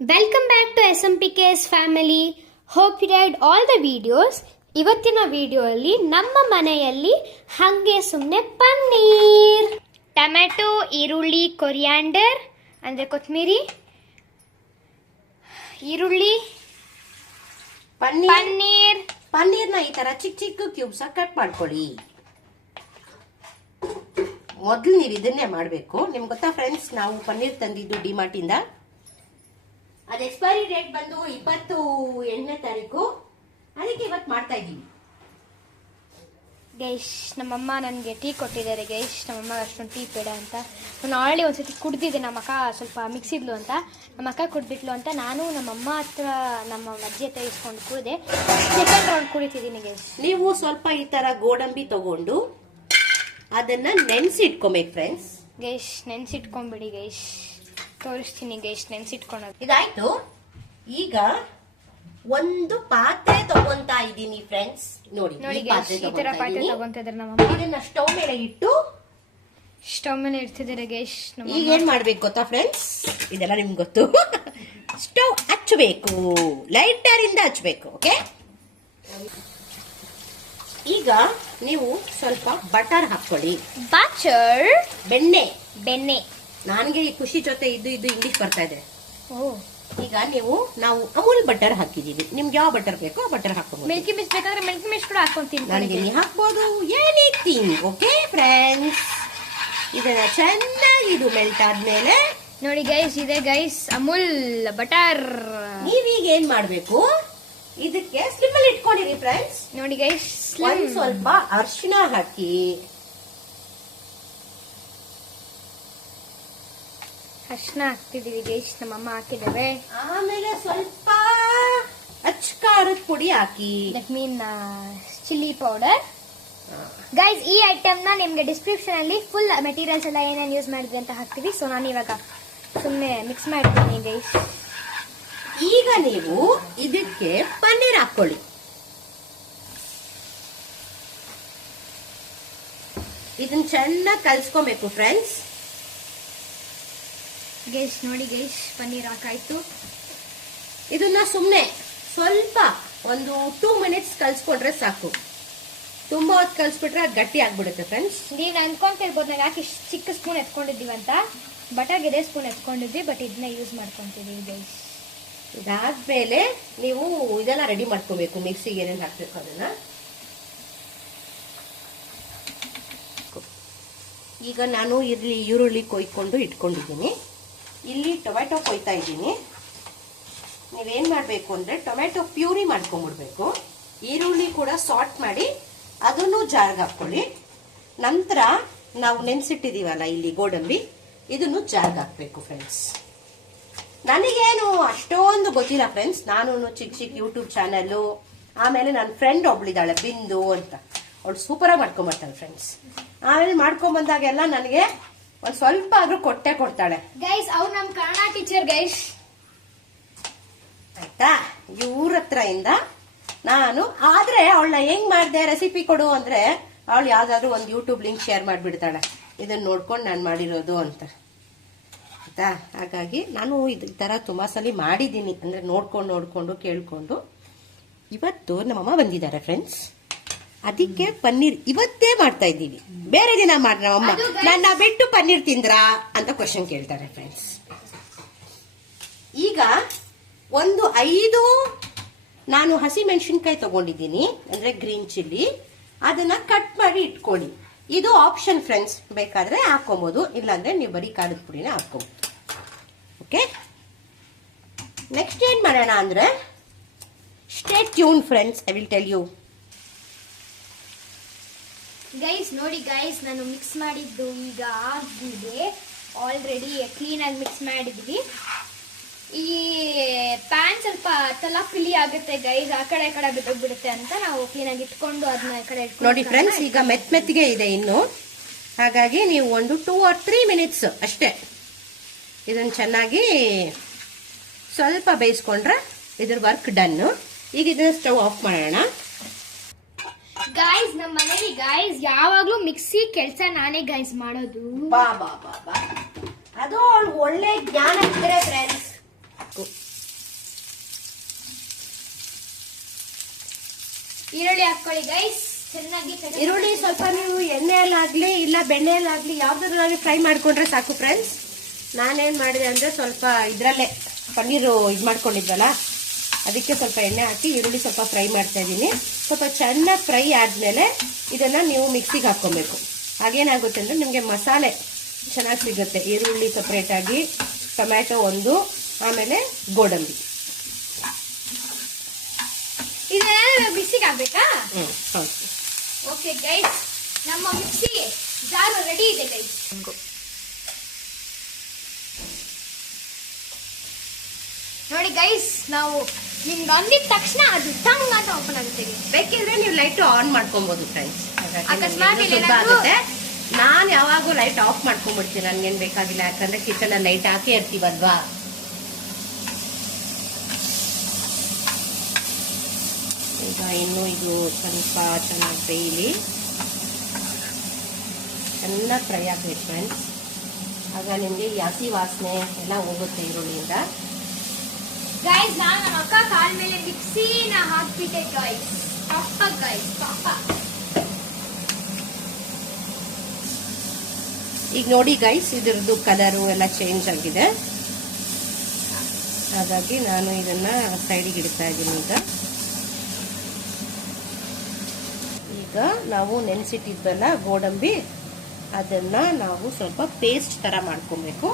Welcome back to SMPK's family. Hope you liked all the videos. ಇವತ್ತಿನ ವಿಡಿಯೋಲಿ ನಮ್ಮ ಮನೆಯಲ್ಲಿ ಹಾಗೆ ಸುಮ್ಮನೆ ಪನ್ನೀರ್, ಟೊಮ್ಯಾಟೊ, ಈರುಳ್ಳಿ, ಕೊರಿಯಾಂಡರ್ ಅಂದರೆ ಕೊತ್ತಂಬರಿ, ಈರುಳ್ಳಿ, ಪನ್ನೀರ್ನ ಈ ತರ ಚಿಕ್ಕ ಚಿಕ್ಕ ಕ್ಯೂಬ್ಸ್ ಕಟ್ ಮಾಡ್ಕೊಳ್ಳಿ. ಮೊದಲು ನೀವು ಇದನ್ನೇ ಮಾಡಬೇಕು. ನಿಮ್ಗೆ ಗೊತ್ತಾ ಫ್ರೆಂಡ್ಸ್, ನಾವು ಪನ್ನೀರ್ ತಂದಿದ್ದು ಡಿಮಾರ್ಟ್ ಇಂದ. ಅದು ಎಕ್ಸ್ಪೈರಿ ಡೇಟ್ ಬಂದು 28ನೇ ತಾರೀಕು. ಅದಕ್ಕೆ ಇವತ್ತು ಮಾಡ್ತಾ ಇದ್ದೀವಿ. ಗೈಶ್, ನಮ್ಮಮ್ಮ ನನಗೆ ಟೀ ಕೊಟ್ಟಿದ್ದಾರೆ. ಗೈಶ್, ನಮ್ಮಮ್ಮ ಅಷ್ಟೊಂದು ಟೀ ಬೇಡ ಅಂತ ನಾನು ಆಲ್ರೆಡಿ ಒಂದ್ಸತಿ ಕುಡ್ದಿದ್ದೆ. ನಮ್ಮ ಅಕ್ಕ ಸ್ವಲ್ಪ ಮಿಕ್ಸಿದ್ಲು ಅಂತ, ನಮ್ಮ ಅಕ್ಕ ಕುಡ್ಬಿಟ್ಲು ಅಂತ ನಾನು ನಮ್ಮಮ್ಮ ಹತ್ರ ನಮ್ಮ ಅಜ್ಜಿ ಹತ್ರ ಇಸ್ಕೊಂಡು ಕುಡಿದೆ. Second round ಕುಡಿತಿದ್ದೀನಿ. ಗೈಶ್, ನೀವು ಸ್ವಲ್ಪ ಈ ತರ ಗೋಡಂಬಿ ತಗೊಂಡು ಅದನ್ನ ನೆನ್ಸಿ ಇಟ್ಕೊಬೇಕು ಫ್ರೆಂಡ್ಸ್. ಗೈಶ್, ನೆನ್ಸಿಟ್ಕೊಂಡ್ಬಿಡಿ ಗೈಶ್, ತೋರಿಸ್ತೀನಿ ಗೈಶ್ ನೆನ್ಸಿಟ್ಕೊಳೋದು. ಇದಾಯ್ತು. ಈಗ ಒಂದು ಪಾತ್ರೆ ತಗೊಂತಾ ಇದ್ದೀನಿ ಫ್ರೆಂಡ್ಸ್. ನೋಡಿ ಗೈಶ್, ಈ ತರ ಪಾತ್ರೆ ತಗೊಂತಿದ್ರೆ ನಮ್ಮಮ್ಮ ಇದನ್ನ ಸ್ಟವ್ ಮೇಲೆ ಇಟ್ಟು ಸ್ಟವ್ ಮೇಲೆ ಇಡ್ತಿದ್ದಾರೆ. ಗೈಶ್, ಈಗ ಏನ್ ಮಾಡ್ಬೇಕು ಗೊತ್ತಾ ಫ್ರೆಂಡ್ಸ್, ಇದೆಲ್ಲ ನಿಮ್ಗೆ ಗೊತ್ತು. ಸ್ಟವ್ ಹಚ್ಚಬೇಕು, ಲೈಟರ್ ಇಂದ ಹಚ್ಚಬೇಕು. ಓಕೆ, ಈಗ ನೀವು ಸ್ವಲ್ಪ ಬಟರ್ ಹಾಕೊಳ್ಳಿ. ಬಟರ್, ಬೆಣ್ಣೆ. ನನಗೆ ಈ ಖುಷಿ ಜೊತೆ ಇದು ಇಂಗ್ಲಿಷ್ ಬರ್ತಾ ಇದೆ. ಓ, ಈಗ ನಾವು ಅಮೂಲ್ ಬಟರ್ ಹಾಕಿದೀವಿ. ನಿಮ್ಗೆ ಯಾವ ಬಟರ್ ಬೇಕೋ ಆ ಬಟರ್ ಹಾಕೋಬಹುದು. ಮಿಲ್ಕಿ ಮಿಸ್ಟ್ ಬೇಕಾದ್ರೆ ಮಿಲ್ಕಿ ಮಿಸ್ಟ್ ಕೂಡ ಹಾಕೊಂತೀನಿ. ನನಗೆ ನೀವು ಹಾಕ್ಬೋದು, ಎನಿಥಿಂಗ್. ಓಕೆ ಫ್ರೆಂಡ್ಸ್, ಇದನ್ನ ಚೆನ್ನಾಗಿ ಇದು ಮೆಲ್ಟ್ ಆದ್ಮೇಲೆ ನೋಡಿ ಗೈಸ್, ಇದೆ ಗೈಸ್ ಅಮೂಲ್ ಬಟರ್. ನೀವೀಗ ಏನ್ ಮಾಡ್ಬೇಕು, ಇದಕ್ಕೆ ಸ್ಲಿಮ್ ಅಲ್ಲಿ ಇಟ್ಕೊಂಡಿರಿ ಫ್ರೆಂಡ್ಸ್. ನೋಡಿ ಗೈಸ್, ಒಂದ್ ಸ್ವಲ್ಪ ಅರಿಶಿನ ಹಾಕಿ, ಅರ್ಶಿನ ಹಾಕ್ತಿದೀವಿ ಗೈಸ್, ನಮ್ಮಮ್ಮ ಹಾಕಿದ್ದೇವೆ. ಆಮೇಲೆ ಸ್ವಲ್ಪ ಅಚ್ಚ ಖಾರದ ಪುಡಿ ಹಾಕಿ, that mean chilli powder. Guys, ಈ ಐಟಮ್ ನ ನಿಮ್ಗೆ ಡಿಸ್ಕ್ರಿಪ್ಷನ್ ಅಲ್ಲಿ ಫುಲ್ ಮೆಟೀರಿಯಲ್ಸ್ ಎಲ್ಲ ಏನೇನು ಯೂಸ್ ಮಾಡಿದ್ವಿ ಅಂತ ಹಾಕ್ತೀವಿ. ಸೊ ನಾನು ಇವಾಗ ಸುಮ್ಮನೆ ಮಿಕ್ಸ್ ಮಾಡ್ತೀನಿ ಗೈಸ್. ಈಗ ನೀವು ಇದಕ್ಕೆ ಪನ್ನೀರ್ ಹಾಕೊಳ್ಳಿ. ಇದನ್ನ ಚೆನ್ನಾಗಿ ಕಲ್ಸ್ಕೊಬೇಕು ಫ್ರೆಂಡ್ಸ್. ಗೈಸ್ ನೋಡಿ ಗೈಸ್, ಪನ್ನೀರ್ ಹಾಕಾಯ್ತು. ಇದನ್ನ ಸುಮ್ನೆ ಸ್ವಲ್ಪ ಒಂದು 2 ಮಿನಿಟ್ಸ್ ಕಲ್ಸ್ಕೊಂಡ್ರೆ ಸಾಕು. ತುಂಬಾ ಹೊತ್ತು ಕಲ್ಸ್ಬಿಟ್ರೆ ಗಟ್ಟಿ ಆಗ್ಬಿಡುತ್ತೆ ಫ್ರೆಂಡ್ಸ್. ನೀವು ಅನ್ಕೊಂತಿರ್ಬೋದು ನಾವು ಯಾಕೆ ಚಿಕ್ಕ ಸ್ಪೂನ್ ಎತ್ಕೊಂಡಿದ್ದೀವಿ ಅಂತ. ಬಟರ್ಗೆ ಇದೇ ಸ್ಪೂನ್ ಎತ್ಕೊಂಡಿದ್ವಿ, ಬಟ್ ಇದನ್ನ ಯೂಸ್ ಮಾಡ್ಕೊಂತಿದೀವಿ ಗೈಸ್. ಇದಾದ್ಮೇಲೆ ನೀವು ಇದೆಲ್ಲ ರೆಡಿ ಮಾಡ್ಕೋಬೇಕು. ಮಿಕ್ಸಿಗೆ ಏನೇನು ಹಾಕ್ಬೇಕು ಅದನ್ನ. ಈಗ ನಾನು ಈರುಳ್ಳಿ ಕೊಯ್ಕೊಂಡು ಇಟ್ಕೊಂಡಿದ್ದೀನಿ. ಇಲ್ಲಿ ಟೊಮೆಟೊ ಕೊಯ್ತಾ ಇದ್ದೀನಿ. ನೀವೇನ್ ಮಾಡ್ಬೇಕು ಅಂದ್ರೆ ಟೊಮೆಟೊ ಪ್ಯೂರಿ ಮಾಡ್ಕೊಂಡ್ಬಿಡ್ಬೇಕು. ಈರುಳ್ಳಿ ಕೂಡ ಸಾರ್ಟ್ ಮಾಡಿ ಅದನ್ನು ಜಾರ್ಗೆ ಹಾಕೊಳ್ಳಿ. ನಂತರ ನಾವು ನೆನ್ಸಿಟ್ಟಿದೀವಲ್ಲ ಇಲ್ಲಿ ಗೋಡಂಬಿ, ಇದನ್ನು ಜಾರ್ಗೆ ಹಾಕ್ಬೇಕು ಫ್ರೆಂಡ್ಸ್. ನನಗೇನು ಅಷ್ಟೊಂದು ಗೊತ್ತಿಲ್ಲ ಫ್ರೆಂಡ್ಸ್. ನಾನು ಚಿಕ್ಕ ಯೂಟ್ಯೂಬ್ ಚಾನಲ್ಲು, ಆಮೇಲೆ ನನ್ನ ಫ್ರೆಂಡ್ ಒಬ್ಳಿದಾಳೆ ಬಿಂದು ಅಂತ, ಅವಳು ಸೂಪರಾಗಿ ಮಾಡ್ಕೊಂಬರ್ತಾಳೆ ಫ್ರೆಂಡ್ಸ್. ಆಮೇಲೆ ಮಾಡ್ಕೊಂಬಂದಾಗೆಲ್ಲ ನನಗೆ ಒಂದ್ ಸ್ವಲ್ಪ ಆದ್ರೂ ಕೊಡ್ತಾಳೆ ಗೈಸ್. ಅವ್ರು ನಮ್ ಕನ್ನಡ ಟೀಚರ್ ಗೈಸ್, ಆಯ್ತಾ. ಇವ್ರ ಹತ್ರ ಇಂದ ನಾನು ಆದ್ರೆ ಅವಳನ್ನ ಹೆಂಗ್ ಮಾಡ್ದೆ ರೆಸಿಪಿ ಕೊಡು ಅಂದ್ರೆ ಅವಳು ಯಾವ್ದಾದ್ರು ಒಂದು ಯೂಟ್ಯೂಬ್ ಲಿಂಕ್ ಶೇರ್ ಮಾಡ್ಬಿಡ್ತಾಳೆ, ಇದನ್ನ ನೋಡ್ಕೊಂಡು ನಾನು ಮಾಡಿರೋದು ಅಂತ, ಆಯ್ತಾ. ಹಾಗಾಗಿ ನಾನು ಈ ತರ ತುಂಬಾ ಸಲ ಮಾಡಿದ್ದೀನಿ, ಅಂದ್ರೆ ನೋಡ್ಕೊಂಡು ಕೇಳ್ಕೊಂಡು. ಇವತ್ತು ನಮ್ಮಮ್ಮ ಬಂದಿದ್ದಾರೆ ಫ್ರೆಂಡ್ಸ್, ಅದಕ್ಕೆ ಪನ್ನೀರ್ ಇವತ್ತೇ ಮಾಡ್ತಾ ಇದ್ದೀವಿ. ಬೇರೆ ದಿನ ಮಾಡ್ರ ಅಮ್ಮ ನನ್ನ ಬಿಟ್ಟು ಪನ್ನೀರ್ ತಿಂದ್ರಾ ಅಂತ ಕ್ವಶನ್ ಕೇಳ್ತಾರೆ ಫ್ರೆಂಡ್ಸ್. ಈಗ ಒಂದು 5 ನಾನು ಹಸಿ ಮೆಣಸಿನ್ಕಾಯಿ ತಗೊಂಡಿದ್ದೀನಿ, ಅಂದ್ರೆ ಗ್ರೀನ್ ಚಿಲ್ಲಿ. ಅದನ್ನ ಕಟ್ ಮಾಡಿ ಇಟ್ಕೊಳ್ಳಿ. ಇದು ಆಪ್ಷನ್ ಫ್ರೆಂಡ್ಸ್, ಬೇಕಾದ್ರೆ ಹಾಕೋಬಹುದು, ಇಲ್ಲಾಂದ್ರೆ ನೀವು ಬರೀ ಖಾರದ ಪುಡಿನ ಹಾಕೋಬಹುದು. ಓಕೆ, ನೆಕ್ಸ್ಟ್ ಏನ್ ಮಾಡೋಣ ಅಂದ್ರೆ stay tune friends, I will tell you. Guys ನೋಡಿ ಗೈಸ್, ನಾನು ಮಿಕ್ಸ್ ಮಾಡಿದ್ದು ಈಗ ಆಗಿದೆ ಆಲ್ರೆಡಿ. ಕ್ಲೀನ್ ಆಗಿ ಮಿಕ್ಸ್ ಮಾಡಿದ್ವಿ. ಈ ಪ್ಯಾನ್ ಸ್ವಲ್ಪ ತಲಪಿಲಿ ಆಗುತ್ತೆ ಗೈಸ್, ಆ ಕಡೆ ಬಿಟ್ಟೋಗ್ಬಿಡುತ್ತೆ ಅಂತ ನಾವು ಕ್ಲೀನ್ ಆಗಿ ಇಟ್ಕೊಂಡು ಅದನ್ನ ಈ ಕಡೆ ನೋಡಿ ಫ್ರೆಂಡ್ಸ್. ಈಗ ಮೆತ್ತಗೆ ಇದೆ ಇನ್ನು, ಹಾಗಾಗಿ ನೀವು ಒಂದು 2 or 3 ಮಿನಿಟ್ಸ್ ಅಷ್ಟೇ ಇದನ್ನ ಚೆನ್ನಾಗಿ ಸ್ವಲ್ಪ ಬೇಯಿಸ್ಕೊಂಡ್ರೆ ಇದ್ರ ವರ್ಕ್ ಡನ್. ಈಗ ಇದನ್ನ ಸ್ಟವ್ ಆಫ್ ಮಾಡೋಣ. ಗೈಸ್, ನಮ್ಮ ಮನೇಲಿ ಗೈಸ್ ಯಾವಾಗ್ಲೂ ಮಿಕ್ಸಿ ಕೆಲಸ ನಾನೇ ಗೈಸ್ ಮಾಡೋದು. ಬಾ ಬಾ ಬಾ ಬಾ, ಅದು ಒಳ್ಳೆ ಜ್ಞಾನ ಇದ್ರೆ ಫ್ರೆಂಡ್ಸ್. ಹಾಕೊಳ್ಳಿ ಗೈಸ್, ಚೆನ್ನಾಗಿ ಈರುಳ್ಳಿ ಸ್ವಲ್ಪ ನೀವು ಎಣ್ಣೆಯಲ್ಲಾಗ್ಲಿ ಇಲ್ಲ ಬೆಣ್ಣೆಯಲ್ಲಾಗ್ಲಿ ಯಾವ್ದ್ರಲ್ಲಾಗ್ಲಿ ಫ್ರೈ ಮಾಡ್ಕೊಂಡ್ರೆ ಸಾಕು ಫ್ರೆಂಡ್ಸ್. ನಾನೇನ್ ಮಾಡಿದೆ ಅಂದ್ರೆ ಸ್ವಲ್ಪ ಇದ್ರಲ್ಲೇ ಪನ್ನೀರು ಇದು ಮಾಡ್ಕೊಂಡಿದ್ವಲ್ಲ, ಅದಕ್ಕೆ ಸ್ವಲ್ಪ ಎಣ್ಣೆ ಹಾಕಿ ಈರುಳ್ಳಿ ಸ್ವಲ್ಪ ಫ್ರೈ ಮಾಡ್ತಾ ಇದ್ದೀನಿ. ಸ್ವಲ್ಪ ಚೆನ್ನಾಗಿ ಫ್ರೈ ಆದ್ಮೇಲೆ ಇದನ್ನ ನೀವು ಮಿಕ್ಸಿಗೆ ಹಾಕೊಬೇಕು. ಹಾಗೇನಾಗುತ್ತೆ ಅಂದ್ರೆ ನಿಮಗೆ ಮಸಾಲೆ ಚೆನ್ನಾಗಿ ಸಿಗುತ್ತೆ. ಈರುಳ್ಳಿ ಸಪ್ರೇಟ್ ಆಗಿ, ಟೊಮ್ಯಾಟೊ ಒಂದು, ಆಮೇಲೆ ಗೋಡಂಬಿ. ಇದನ್ನ ಮಿಕ್ಸಿಗೆ ಹಾಕ್ಬೇಕಾ? ಹೌದು. ಓಕೆ ಗೈಸ್, ನಮ್ಮ ಮಿಕ್ಸಿ ಜಾರು ರೆಡಿ ಇದೆ ಗೈಸ್. ನೋಡಿ ಗೈಸ್, ನಾವು ನಿಮ್ಗೆ ಅಂದಿದ ತಕ್ಷಣ ಅದು ಟಂಗ್ ಅಂತ ಓಪನ್ ಆಗುತ್ತೆ. ಬೇಕಿದ್ರೆ ನೀವು ಲೈಟ್ ಆನ್ ಮಾಡ್ಕೊಬಹುದು ಫ್ರೆಂಡ್ಸ್. ಅಕಸ್ಮಾತ್ ಆಗುತ್ತೆ. ನಾನು ಯಾವಾಗೂ ಲೈಟ್ ಆಫ್ ಮಾಡ್ಕೊಂಡ್ಬಿಡ್ತೀನಿ, ನನ್ಗೇನ್ ಬೇಕಾಗಿಲ್ಲ. ಯಾಕಂದ್ರೆ ಕಿಚನ್ ಅಲ್ಲಿ ಲೈಟ್ ಹಾಕಿ ಇರ್ತೀವಲ್ವಾ. ಈಗ ಇನ್ನು ಇದು ಸ್ವಲ್ಪ ಚೆನ್ನಾಗಿ ಬೇಯಲಿ, ಚೆನ್ನಾಗಿ ಫ್ರೈ ಆಗ್ಬೇಕು ಫ್ರೆಂಡ್ಸ್. ಆಗ ನಿಮ್ಗೆ ಈ ಹಸಿ ವಾಸನೆ ಎಲ್ಲ ಹೋಗುತ್ತೆ ಈರುಳ್ಳಿಯಿಂದ. ಗೈಸ್, ನಾನು ನಮ್ಮ ಅಕ್ಕ ಕಾಲ್ ಮೇಲೆ ಮಿಕ್ಸಿನ ಹಾಕ್ಬಿಟ್ಟೆ ಗೈಸ್. ಪಾಪ ಗೈಸ್, ಪಾಪ. ಈಗ ನೋಡಿ ಗೈಸ್, ಇದ್ರದ್ದು ಕಲರು ಎಲ್ಲ ಚೇಂಜ್ ಆಗಿದೆ. ಹಾಗಾಗಿ ನಾನು ಇದನ್ನ ಸೈಡಿಗೆ ಇಡ್ತಾ ಇದ್ದೀನಿ. ಈಗ ನಾವು ನೆನೆಸಿಟ್ಟಿದ್ವಲ್ಲ ಗೋಡಂಬಿ, ಅದನ್ನ ನಾವು ಸ್ವಲ್ಪ ಪೇಸ್ಟ್ ತರ ಮಾಡ್ಕೊಬೇಕು.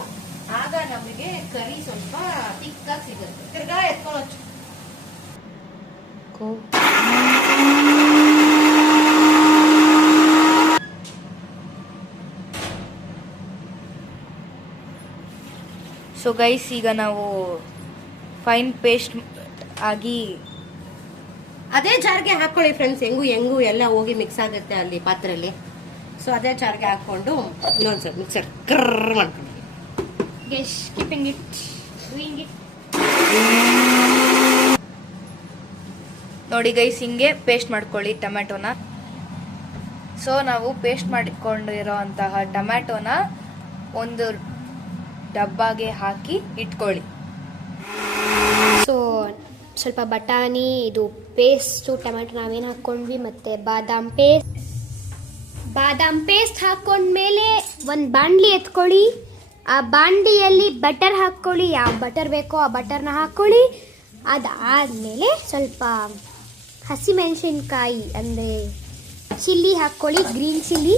ಆಗ ನಮಗೆ ಕರಿ ಸ್ವಲ್ಪ ತಿಕ್ಕಾಗಿ ಸಿಗುತ್ತೆ. ತಿರ್ಗಾ ಎತ್ಕೊಳ್ಳೋದು. ಸೊ ಗೈಸ್, ಈಗ ನಾವು ಫೈನ್ ಪೇಸ್ಟ್ ಆಗಿ ಅದೇ ಜಾರ್ಗೆ ಹಾಕೊಳ್ಳಿ ಫ್ರೆಂಡ್ಸ್. ಹೆಂಗು ಎಲ್ಲ ಹೋಗಿ ಮಿಕ್ಸ್ ಆಗುತ್ತೆ ಅಲ್ಲಿ ಪಾತ್ರೆಯಲ್ಲಿ. ಸೊ ಅದೇ ಜಾರ್ಗೆ ಹಾಕೊಂಡು ಇನ್ನೊಂದ್ಸಲ ಮಿಕ್ಸರ್ ಕರ್ರ್ ಮಾಡ್ಕೊಂಡು guys, keeping it, doing it. ನೋಡಿ ಗೈಸ್, ಹಿಂಗೆ ಪೇಸ್ಟ್ ಮಾಡ್ಕೊಳ್ಳಿ ಟೊಮ್ಯಾಟೋನ. ಸೊ ನಾವು ಪೇಸ್ಟ್ ಮಾಡಿಕೊಂಡಿರೋ ಅಂತಹ ಟೊಮ್ಯಾಟೋನ ಒಂದು ಡಬ್ಬಾಗೆ ಹಾಕಿ ಇಟ್ಕೊಳ್ಳಿ. ಸೊ ಸ್ವಲ್ಪ ಬಟಾಣಿ, ಇದು ಪೇಸ್ಟು, ಟೊಮೆಟೊ ನಾವೇನು ಹಾಕ್ಕೊಂಡ್ವಿ, ಮತ್ತು ಬಾದಾಮ್ ಪೇಸ್ಟ್ ಹಾಕ್ಕೊಂಡ್ಮೇಲೆ ಒಂದು ಬಾಣಲಿ ಎತ್ಕೊಳ್ಳಿ. ಆ ಬಾಣಲಿಯಲ್ಲಿ ಬಟರ್ ಹಾಕ್ಕೊಳ್ಳಿ. ಯಾವ ಬಟರ್ ಬೇಕೋ ಆ ಬಟರ್ನ ಹಾಕ್ಕೊಳ್ಳಿ. ಅದಾದಮೇಲೆ ಸ್ವಲ್ಪ ಹಸಿಮೆಣಸಿನ್ಕಾಯಿ ಅಂದರೆ ಚಿಲ್ಲಿ ಹಾಕ್ಕೊಳ್ಳಿ, ಗ್ರೀನ್ ಚಿಲ್ಲಿ.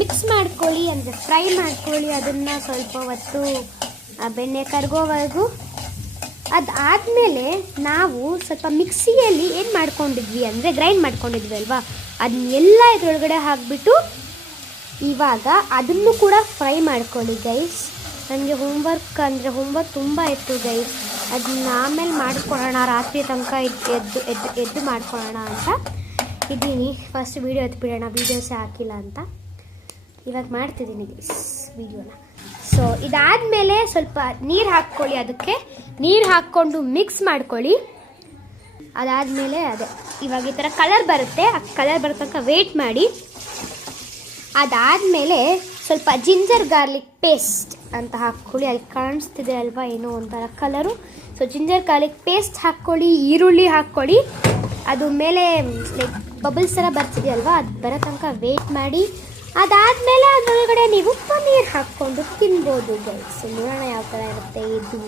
ಮಿಕ್ಸ್ ಮಾಡ್ಕೊಳ್ಳಿ, ಅಂದರೆ ಫ್ರೈ ಮಾಡ್ಕೊಳ್ಳಿ ಅದನ್ನು ಸ್ವಲ್ಪ ಹೊತ್ತು, ಆ ಬೆಣ್ಣೆ ಕರಗೋವರೆಗೂ. ಅದಾದಮೇಲೆ ನಾವು ಸ್ವಲ್ಪ ಮಿಕ್ಸಿಯಲ್ಲಿ ಏನು ಮಾಡ್ಕೊಂಡಿದ್ವಿ ಅಂದರೆ ಗ್ರೈಂಡ್ ಮಾಡ್ಕೊಂಡಿದ್ವಿ ಅಲ್ವಾ, ಅದನ್ನೆಲ್ಲ ಇದ್ರೊಳಗಡೆ ಹಾಕಿಬಿಟ್ಟು ಇವಾಗ ಅದನ್ನು ಕೂಡ ಫ್ರೈ ಮಾಡ್ಕೊಳ್ಳಿ ಗೈಸ್. ನನಗೆ ಹೋಮ್ವರ್ಕ್ ತುಂಬ ಇತ್ತು ಗೈಸ್. ಅದನ್ನ ಆಮೇಲೆ ಮಾಡ್ಕೊಳ್ಳೋಣ, ರಾತ್ರಿ ತನಕ ಎದ್ದು ಮಾಡ್ಕೊಳ್ಳೋಣ ಅಂತ ಇದ್ದೀನಿ. ಫಸ್ಟ್ ವೀಡಿಯೋ ಎತ್ಬಿಡೋಣ, ವೀಡಿಯೋಸೇ ಹಾಕಿಲ್ಲ ಅಂತ. ಇವಾಗ ಮಾಡ್ತಿದ್ದೀನಿ ಗೈಸ್ ವೀಡಿಯೋನ. ಸೊ ಇದಾದಮೇಲೆ ಸ್ವಲ್ಪ ನೀರು ಹಾಕ್ಕೊಳ್ಳಿ. ಅದಕ್ಕೆ ನೀರು ಹಾಕ್ಕೊಂಡು ಮಿಕ್ಸ್ ಮಾಡ್ಕೊಳ್ಳಿ. ಅದಾದಮೇಲೆ ಇವಾಗ ಈ ಥರ ಕಲರ್ ಬರುತ್ತೆ. ಆ ಕಲರ್ ಬರೋ ತನಕ ವೆಯ್ಟ್ ಮಾಡಿ. ಅದಾದಮೇಲೆ ಸ್ವಲ್ಪ ಜಿಂಜರ್ ಗಾರ್ಲಿಕ್ ಪೇಸ್ಟ್ ಅಂತ ಹಾಕ್ಕೊಳ್ಳಿ. ಅಲ್ಲಿ ಕಾಣಿಸ್ತಿದೆ ಅಲ್ವಾ ಏನೋ ಒಂಥರ colour. So ginger garlic paste ಹಾಕ್ಕೊಳ್ಳಿ. ಈರುಳ್ಳಿ ಹಾಕ್ಕೊಳ್ಳಿ. ಅದು ಮೇಲೆ ಲೈಕ್ ಬಬಲ್ಸ್ ಥರ ಬರ್ತಿದೆಯಲ್ವಾ, ಅದು ಬರೋ ತನಕ ವೆಯ್ಟ್ ಮಾಡಿ. ಅದಾದಮೇಲೆ ಅದರೊಳಗಡೆ ನೀವು ಪನ್ನೀರ್ ಹಾಕ್ಕೊಂಡು ತಿನ್ಬೋದು ಗೈಸ್. ನೋಡೋಣ ಯಾವ ಥರ ಇರುತ್ತೆ ಇದು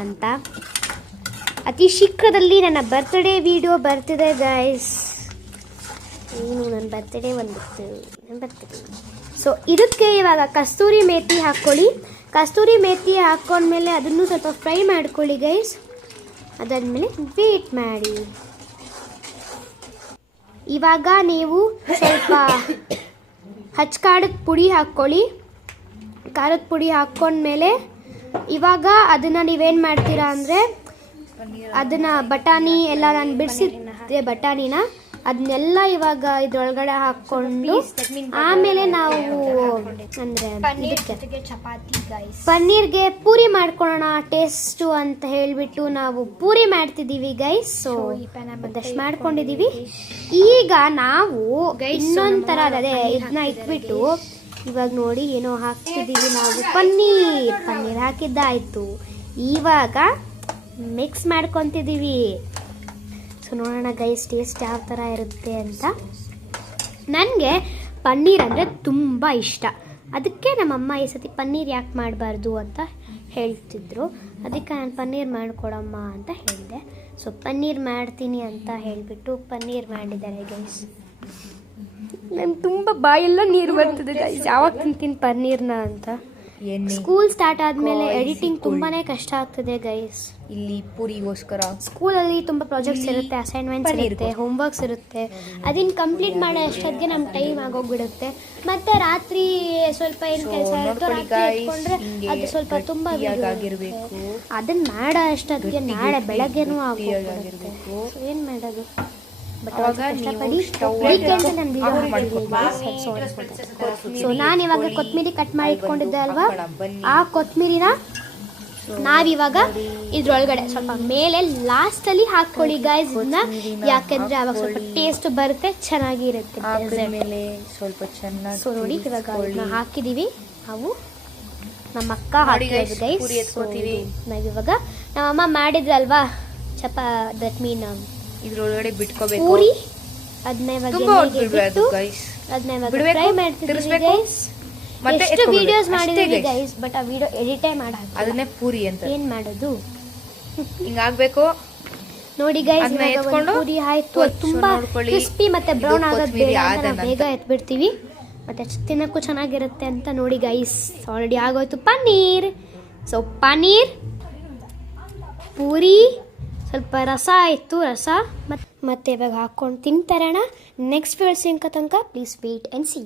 ಅಂತ. ಅತಿ ಶೀಘ್ರದಲ್ಲಿ ನನ್ನ ಬರ್ತ್ಡೇ ವಿಡಿಯೋ ಬರ್ತಿದೆ ಗೈಸ್. ಏನು ನನ್ನ ಬರ್ತ್ಡೇ ಬಂದ್ಬಿಡ್ತು, ನನ್ನ ಬರ್ತ್ಡೇ. ಸೊ ಇದಕ್ಕೆ ಇವಾಗ ಕಸ್ತೂರಿ ಮೇಥಿ ಹಾಕ್ಕೊಳ್ಳಿ. ಕಸ್ತೂರಿ ಮೇಥಿ ಹಾಕ್ಕೊಂಡ್ಮೇಲೆ ಅದನ್ನು ಸ್ವಲ್ಪ ಫ್ರೈ ಮಾಡ್ಕೊಳ್ಳಿ ಗೈಸ್. ಅದಾದಮೇಲೆ ವೇಟ್ ಮಾಡಿ. ಇವಾಗ ನೀವು ಸ್ವಲ್ಪ ಖಾರದ ಪುಡಿ ಹಾಕ್ಕೊಳ್ಳಿ. ಖಾರದ ಪುಡಿ ಹಾಕ್ಕೊಂಡ್ಮೇಲೆ ಇವಾಗ ಅದನ್ನು ನೀವೇನು ಮಾಡ್ತೀರಾ ಅಂದರೆ ಅದನ್ನು ಬಟಾಣಿ ಎಲ್ಲ ನಾನು ಬಿಡಿಸಿದ್ದೆ ಬಟಾಣಿನ, ಅದನ್ನೆಲ್ಲ ಇವಾಗ ಇದ್ರೊಳಗಡೆ ಹಾಕ್ಕೊಂಡು ಆಮೇಲೆ ನಾವು ಅಂದರೆ ಪನ್ನೀರ್ಗೆ ಪೂರಿ ಮಾಡ್ಕೊಳ್ಳೋಣ ಟೇಸ್ಟು ಅಂತ ಹೇಳಿಬಿಟ್ಟು ನಾವು ಪೂರಿ ಮಾಡ್ತಿದ್ದೀವಿ ಗೈಸ್. ಸೊ ಒಂದಷ್ಟು ಮಾಡ್ಕೊಂಡಿದ್ದೀವಿ. ಈಗ ನಾವು ಇನ್ನೊಂದು ಥರ ಅದೇ ಇದನ್ನ ಇಟ್ಬಿಟ್ಟು ಇವಾಗ ನೋಡಿ ಏನೋ ಹಾಕ್ತಿದ್ದೀವಿ ನಾವು. ಪನ್ನೀರ್ ಹಾಕಿದ್ದಾಯಿತು. ಇವಾಗ ಮಿಕ್ಸ್ ಮಾಡ್ಕೊತಿದ್ದೀವಿ. ಸೊ ಸೊ ನೋಡೋಣ ಗೈಸ್ ಟೇಸ್ಟ್ ಯಾವ ಥರ ಇರುತ್ತೆ ಅಂತ. ನನಗೆ ಪನ್ನೀರ್ ಅಂದರೆ ತುಂಬ ಇಷ್ಟ. ಅದಕ್ಕೆ ನಮ್ಮಮ್ಮ ಈ ಸತಿ ಪನ್ನೀರ್ ಯಾಕೆ ಮಾಡಬಾರ್ದು ಅಂತ ಹೇಳ್ತಿದ್ರು. ಅದಕ್ಕೆ ನಾನು ಪನ್ನೀರ್ ಮಾಡಿಕೊಡಮ್ಮ ಅಂತ ಹೇಳಿದೆ. ಸೊ ಪನ್ನೀರ್ ಮಾಡ್ತೀನಿ ಅಂತ ಹೇಳಿಬಿಟ್ಟು ಪನ್ನೀರ್ ಮಾಡಿದ್ದಾರೆ ಗೈಸ್. ನಾನು ತುಂಬ ಬಾಯೆಲ್ಲ ನೀರು ಬರ್ತದೆ ಗೈಸ್ ಯಾವಾಗ ತಿಂತೀನಿ ಪನ್ನೀರ್ನ ಅಂತ. ಸ್ಕೂಲ್ ಸ್ಟಾರ್ಟ್ ಆದಮೇಲೆ ಎಡಿಟಿಂಗ್ ತುಂಬಾ ಕಷ್ಟ ಆಗ್ತದೆ ಗೈಸ್. ಇಲ್ಲಿ ಪೂರಿಗೋಸ್ಕರ ಸ್ಕೂಲಲ್ಲಿ ತುಂಬ ಪ್ರಾಜೆಕ್ಟ್ಸ್ ಇರುತ್ತೆ, ಅಸೈನ್ಮೆಂಟ್ಸ್ ಇರುತ್ತೆ, ಹೋಮ್ವರ್ಕ್ಸ್ ಇರುತ್ತೆ. ಅದನ್ನು ಕಂಪ್ಲೀಟ್ ಮಾಡೋ ಅಷ್ಟೊತ್ತಿಗೆ ನಮ್ಮ ಟೈಮ್ ಆಗೋಗ್ಬಿಡುತ್ತೆ. ಮತ್ತೆ ರಾತ್ರಿ ಸ್ವಲ್ಪ ಏನು ಕೆಲಸ ಇರುತ್ತೋ ರಾತ್ರಿ ಇಟ್ಕೊಂಡ್ರೆ ಅದು ಸ್ವಲ್ಪ ತುಂಬ ಅದನ್ನು ಮಾಡೋ ಅಷ್ಟೊತ್ತಿಗೆ ನಾಳೆ ಬೆಳಗ್ಗೆನೂ ಆಗೋಗಿರುತ್ತೆ. ಏನು ಮಾಡೋದು? ಬಟ್ ಕಷ್ಟಪಡಿ ವೀಕೆಂಡಲ್ಲಿ ನಾನು ಸೊ ನಾನು ಇವಾಗ ಕೊತ್ತಂಬರಿ ಕಟ್ ಮಾಡಿ ಇಟ್ಕೊಂಡಿದ್ದೆ ಅಲ್ವಾ, ಆ ಕೊತ್ತಂಬರಿನ ನಾವಿವಾಗ ಇದ್ರೊಳಗಡೆ ಸ್ವಲ್ಪ ಮೇಲೆ ಲಾಸ್ಟಲ್ಲಿ ಹಾಕ್ಕೊಳ್ಳಿ ಗಾಯ್ಸ್ ಇದನ್ನ. ಯಾಕೆಂದ್ರೆ ಅವಾಗ ಸ್ವಲ್ಪ ಟೇಸ್ಟ್ ಬರುತ್ತೆ, ಚೆನ್ನಾಗಿರುತ್ತೆ ಮೇಲೆ ಸ್ವಲ್ಪ ಚೆನ್ನಾಗಿ. ಸೊ ನೋಡಿ ಇವಾಗ ಅದನ್ನ ಹಾಕಿದೀವಿ. ನಾವು ನಮ್ಮ ಅಕ್ಕ ಹಾಕಿದ್ವಿ ಗೈಸ್. ನಾವಿವಾಗ ನಮ್ಮಮ್ಮ ಮಾಡಿದ್ರಲ್ವಾ ದಟ್ ಮೀನ್ ಇದ್ರೊಳಗಡೆ ಬಿಟ್ಕೋಬೇಕು ಪೂರಿ. ಅದನ್ನ ಫ್ರೈ ಮಾಡ್ತಿದ್ವಿ ಗೈಸ್. ಎಷ್ಟು ವಿಡಿಯೋಸ್ ಮಾಡಿದೀವಿ ಗೈಸ್, ಬಟ್ ಆ ವಿಡಿಯೋ ಎಡಿಟೇ ಮಾಡಲ್ಲ. ಅದನ್ನೇ ಪೂರಿ ಅಂತ. ಏನ್ ಮಾಡೋದು? ಹಿಂಗಾಗ್ಬೇಕು ನೋಡಿ ಗೈಸ್. ಪೂರಿ ಆಯ್ತು, ತುಂಬಾ ಕ್ರಿಸ್ಪಿ ಮತ್ತೆ ಬ್ರೌನ್ ಆಗೋದು ಬೇಡ ಅಂತ ನಾವು ಬೇಗ ಎತ್ಬಿಡ್ತೀವಿ, ಮತ್ತೆ ತಿನ್ನಕ್ಕೂ ಚೆನ್ನಾಗಿರುತ್ತೆ ಅಂತ. ನೋಡಿ ಗೈಸ್ ಆಲ್ರೆಡಿ ಆಗೋಯ್ತು ಪನ್ನೀರ್. ಸೊ ಪನ್ನೀರ್ ಪೂರಿ ಸ್ವಲ್ಪ ರಸ ಆಯಿತು, ರಸ ಮತ್ತೆ ಇವಾಗ ಹಾಕ್ಕೊಂಡು ತಿಂತಾರಣ. ನೆಕ್ಸ್ಟ್ ವಿಡಿಯೋ ಸಿಂಕ ತನಕ ಪ್ಲೀಸ್ ವೇಟ್ ಆ್ಯಂಡ್ ಸಿ.